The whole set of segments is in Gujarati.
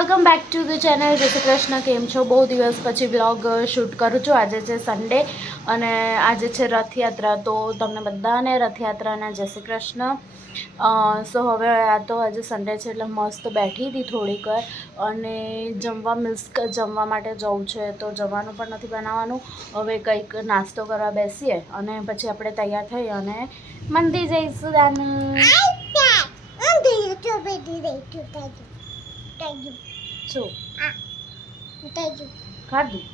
Welcome back to the channel. જય શ્રી કૃષ્ણ. કેમ છો? બહુ દિવસ પછી વ્લોગ શૂટ કરું છું. આજે છે સન્ડે અને આજે છે રથયાત્રા. તો તમને બધાને રથયાત્રાના જય શ્રી કૃષ્ણ. સો હવે આ તો આજે સન્ડે છે એટલે મસ્ત બેઠી હતી થોડીક વાર અને જમવા માટે જવું છે તો જવાનું પણ નથી બનાવવાનું. હવે કંઈક નાસ્તો કરવા બેસીએ અને પછી આપણે તૈયાર થઈ અને મંદિર જઈશું. ખાધું.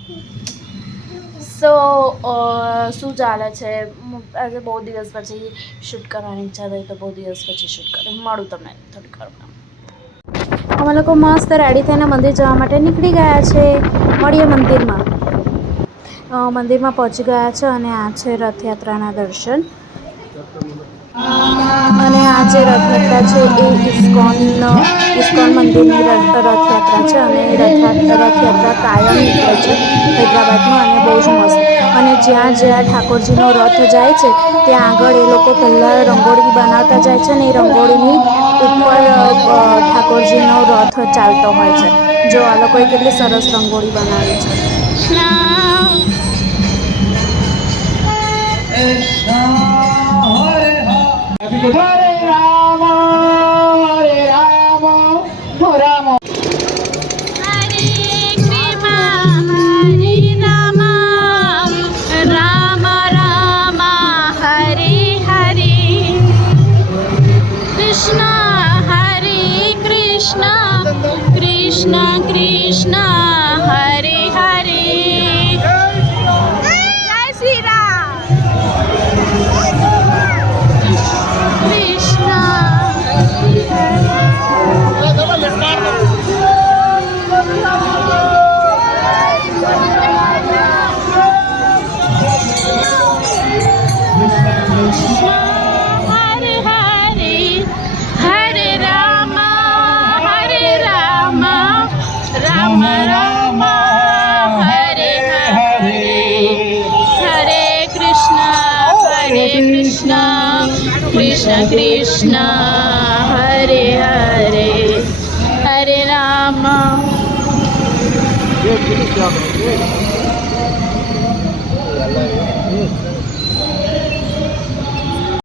સો શું ચાલે છે? આજે બહુ દિવસ પછી શૂટ કરવાની ઈચ્છા થઈ તો બહુ દિવસ પછી શૂટ કરી મળું તમને થોડીક વારમાં. અમે લોકો મસ્ત રેડી થઈને મંદિર જવા માટે નીકળી ગયા છે. મળીએ મંદિરમાં. મંદિરમાં પહોંચી ગયા છે અને આ છે રથયાત્રાના દર્શન. અને આ જે રથયાત્રા છે એ ઇસ્કોન મંદિરની રથયાત્રા છે અને રથયાત્રા કાયમ નીકળે છે હૈદરાબાદમાં અને બહુ જ મસ્ત. અને જ્યાં ઠાકોરજીનો રથ જાય છે ત્યાં આગળ એ લોકો પહેલાં રંગોળી બનાવતા જાય છે ને એ રંગોળીની ઉપર ઠાકોરજીનો રથ ચાલતો હોય છે. જો આ લોકોએ કેટલી સરસ રંગોળી બનાવી છે. હરે રામ હરે Ram Ram Krishna Krishna Hare Hare Hare Rama.